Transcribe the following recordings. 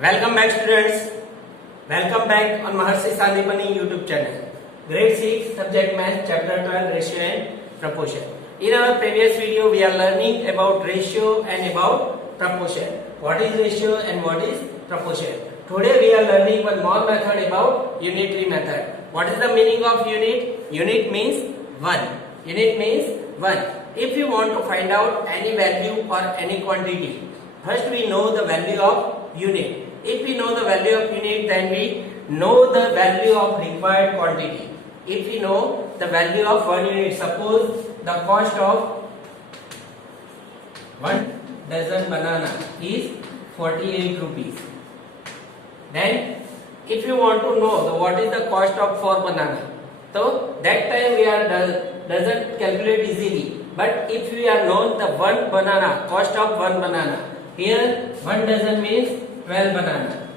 Welcome back students. Welcome back on Maharshi Sandipani YouTube channel. Grade 6 subject math chapter 12 ratio and proportion. In our previous video we are learning about ratio and about proportion. What is ratio and what is proportion? Today we are learning one more method about unitary method. What is the meaning of unit? Unit means 1. Unit means 1. If you want to find out any value or any quantity, first we know the value of unit. If we know the value of unit, then we know the value of required quantity. If we know the value of 1 unit, suppose the cost of 1 dozen banana is 48 rupees. Then if you want to know what is the cost of 4 banana, so that time we are doesn't calculate easily. But if we are known the 1 banana, cost of 1 banana, here 1 dozen means 12 banana.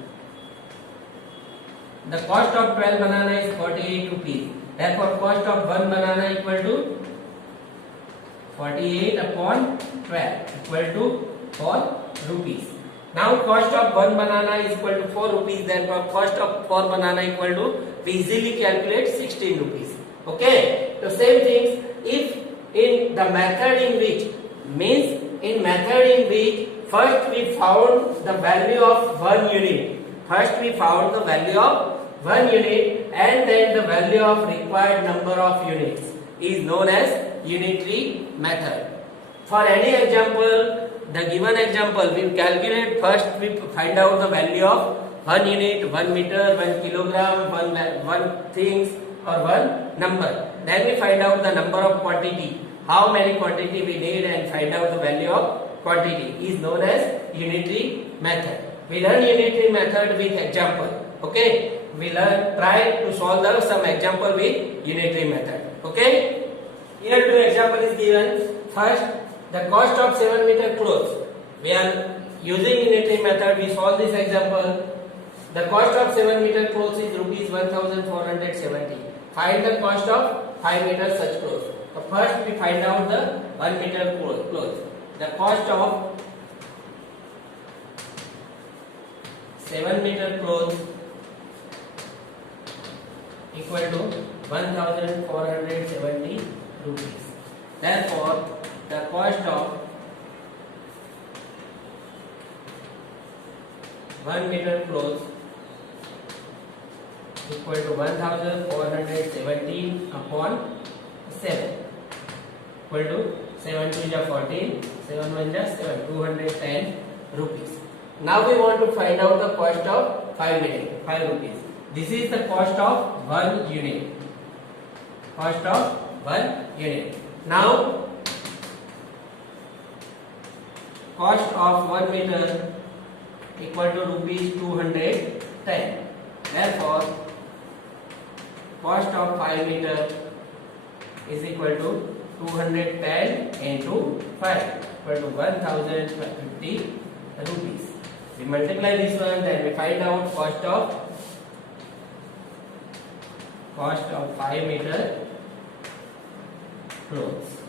The cost of 12 banana is 48 rupees. Therefore, cost of 1 banana equal to 48 upon 12 equal to 4 rupees. Now, cost of 1 banana is equal to 4 rupees. Therefore, cost of 4 banana equal to, we easily calculate 16 rupees. Okay. So, same things, if in the method in which, means in method in which first we found the value of 1 unit. First we found the value of 1 unit and then the value of required number of units is known as unitary method. For any example, the given example, we calculate first we find out the value of 1 unit, 1 meter, 1 kilogram, 1 things or 1 number. Then we find out the number of quantity, how many quantity we need and find out the value of quantity is known as unitary method. We learn unitary method with example. Okay, we try to solve some example with unitary method. Okay, here 2 example is given. First, the cost of 7 meter clothes. We are using unitary method. We solve this example. The cost of 7 meter clothes is rupees 1470. Find the cost of 5 meter such clothes. So first we find out the 1 meter clothes. The cost of 7 meter clothes equal to 1470 rupees. Therefore, the cost of 1 meter clothes equal to 1470 upon 7 equal to 7 2 is 14, 7 1 is 7, 210 rupees. Now we want to find out the cost of 5 rupees. This is the cost of 1 unit. Cost of 1 unit. Now, cost of 1 meter equal to rupees 210. Therefore, cost of 5 meter is equal to 210 into 5 equal to 1050 rupees. We multiply this one, then we find out cost of 5 meter clothes.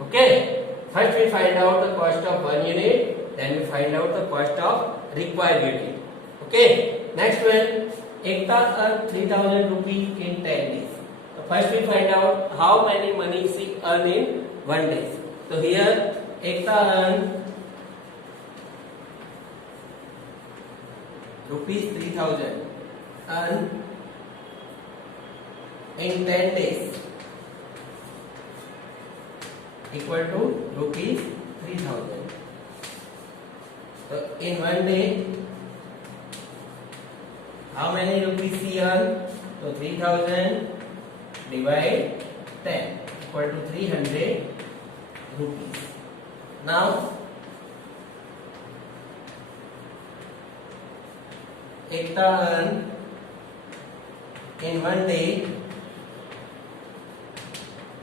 Okay, first we find out the cost of 1 unit, then we find out the cost of required unit. Okay, next one, Ekta earned 3000 rupees in 10 days. So first we find out how many money she earned in 1 day. So here Ekta earned rupees 3000 earned in 10 days equal to rupees 3000. So in 1 day, how many rupees she earned? So 3000 divide 10 equal to 300 rupees. Now, Ekta earned in 1 day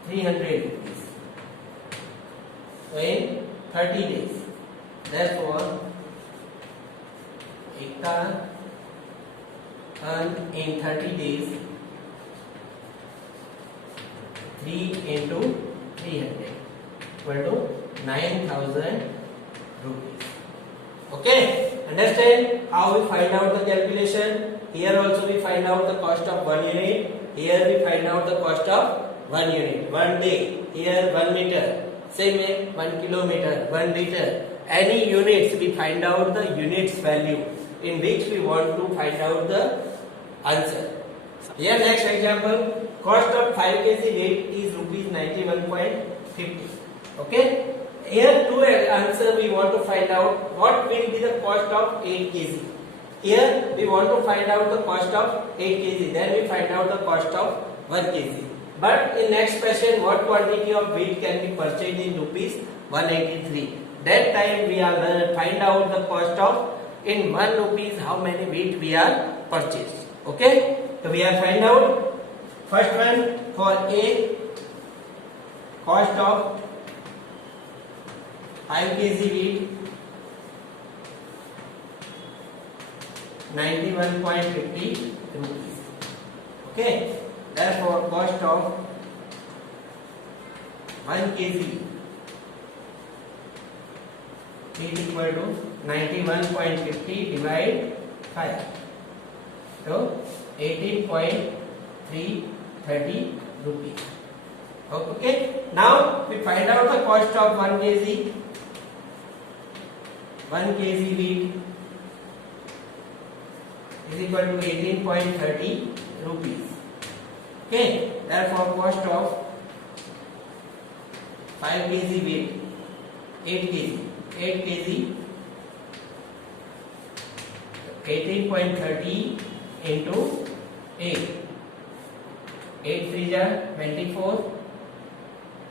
300 rupees. So in 30 days. Therefore, Ekta earned in 30 days 3 into 300 equal to 9000 rupees. Okay, Understand how we find out the calculation? Here also we find out the cost of 1 unit. Here we find out the cost of 1 unit. 1 day. Here 1 meter. Same way 1 kilometer, 1 liter. Any units we find out the units value in which we want to find out the answer. Here next example, cost of 5 kg weight is rupees 91.50. Okay. Here two answer we want to find out what will be the cost of 8 kg. Here we want to find out the cost of 8 kg. Then we find out the cost of 1 kg. But in next question, what quantity of wheat can be purchased in rupees 183? That time we are find out the cost of in 1 rupees how many wheat we are purchased. Okay. So we are find out first one for A, cost of 5 kg wheat 91.50 rupees. Okay. Therefore, cost of 1 kg is equal to 91.50 divide 5. So 18.330 rupees. Okay. Now we find out the cost of 1 kg. 1 kg wheat is equal to 18.30 rupees. Okay. Therefore, cost of 5 kg wheat 8 kg 18.30 into 8. 8 3 are 24.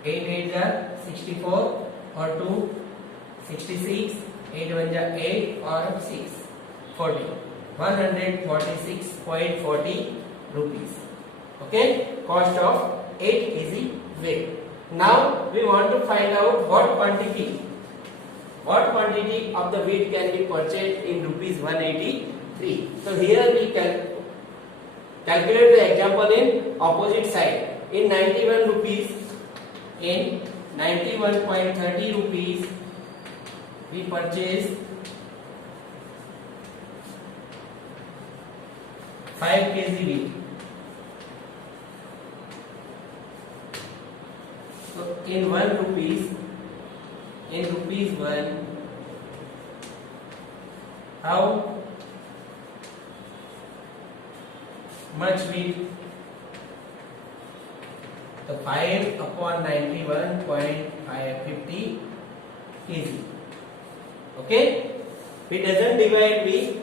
8 8 are 64 or 2 66. 8 1 are 8 or 6 40. 146.40 rupees. Okay, cost of 8 kg weight. Now we want to find out what quantity of the wheat can be purchased in rupees 183. So here we can calculate the example in opposite side. In 91 rupees, in 91.30 rupees, we purchase 5 kg wheat. So in 1 rupees, in rupees 1, how much wheat? The 5 upon 91.50 kg. Okay? We doesn't divide, we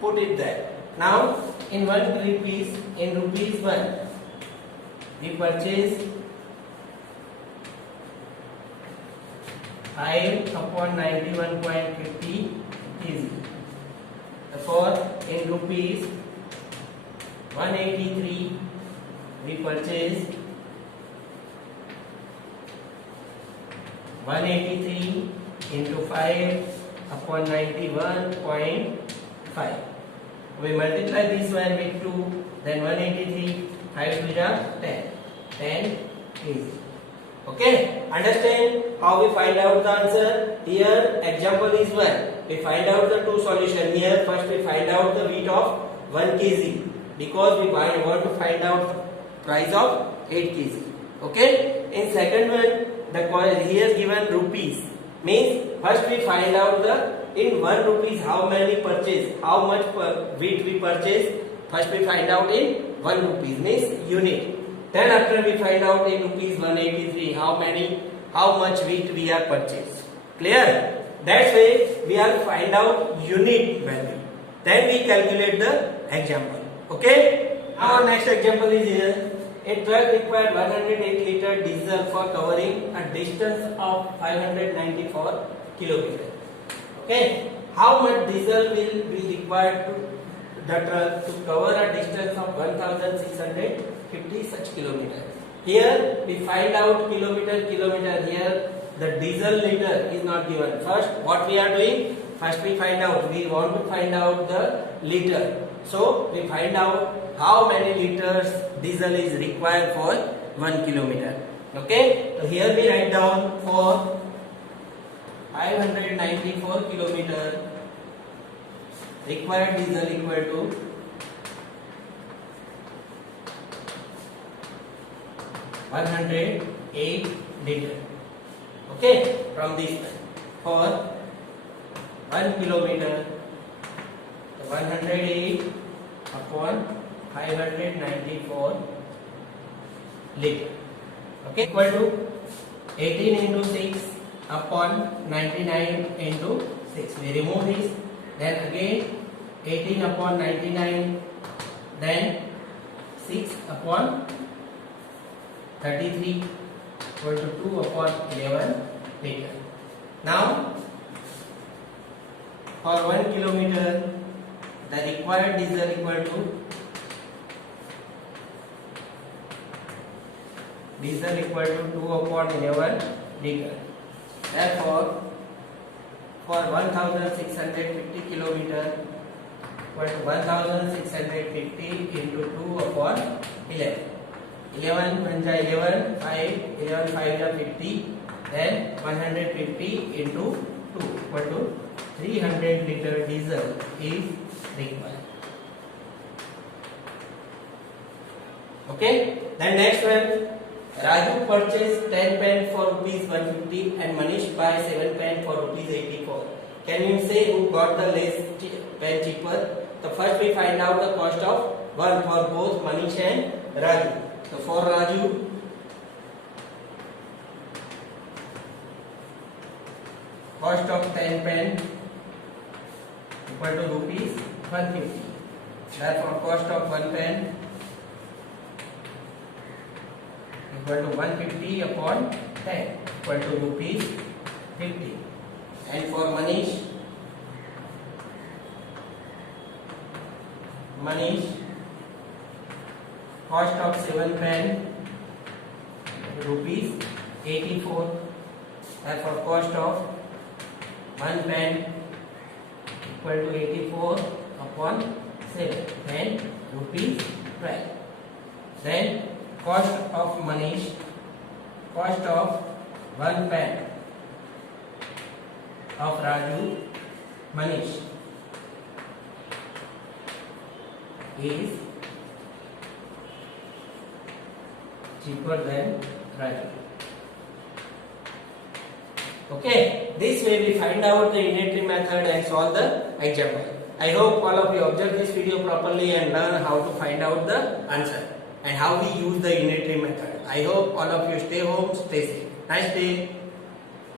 put it there. Now in 1 rupees, in rupees 1, we purchase 5 upon 91.50 kg. Therefore, in rupees 183, we purchase 183 into 5 upon 91.5. We multiply this one with 2, then 183, 5 to the 10 kg. Okay, understand how we find out the answer? Here example is 1. We find out the two solution. Here first we find out the weight of 1 kg because we want to find out price of 8 kg. Okay, in second one the here given rupees means first we find out the in 1 rupees how many purchase, how much wheat we purchase. First we find out in 1 rupees means unit. Then after we find out in rupees 183 how much wheat we are purchased. Clear? That's way we are find out unit value. Then we calculate the example. Okay? Our next example is here. A truck required 108 liter diesel for covering a distance of 594 kilometers. Okay? How much diesel will be required to the truck to cover a distance of 1650 such kilometers? Here we find out kilometer. Here the diesel liter is not given. First what we are doing? First we find out. We want to find out the liter. So we find out how many liters diesel is required for 1 kilometer. Okay? So here we write down for 594 kilometer required diesel equal to 108 liter. Okay, from this one for 1 kilometer, 108 upon 594 liter. Okay, equal to 18 into 6 upon 99 into 6. We remove this, then again 18 upon 99, then 6 upon 33 equal to 2 upon 11 liter. Now for 1 kilometer, the required diesel equal to diesel equal to 2 upon 11 liter. Therefore, for 1650 kilometer equal to 1650 into 2 upon 11. 11 1 ja 11, 5, 11 5 ja 50, then 150 into 2 equal to 300 liter diesel is required. Okay, then next one, Raju purchased 10 pen for rupees 150 and Manish buy 7 pen for rupees 84. Can you say who got the less pen cheaper? So first we find out the cost of one for both Manish and Raju. So for Raju, cost of 10 pen equal to rupees 150. Therefore cost of 1 pen equal to 150 upon 10 equal to rupees 50. And for Manish, cost of 7 pen rupees 84. Therefore cost of 1 pen equal to 84 upon 7, then rupees 12. Then cost of Manish, cost of 1 pen of Raju, Manish is cheaper than Raju. Okay, this way we find out the unitary method and solve the example. I hope all of you observe this video properly and learn how to find out the answer and how we use the unitary method. I hope all of you stay home, stay safe. Nice day.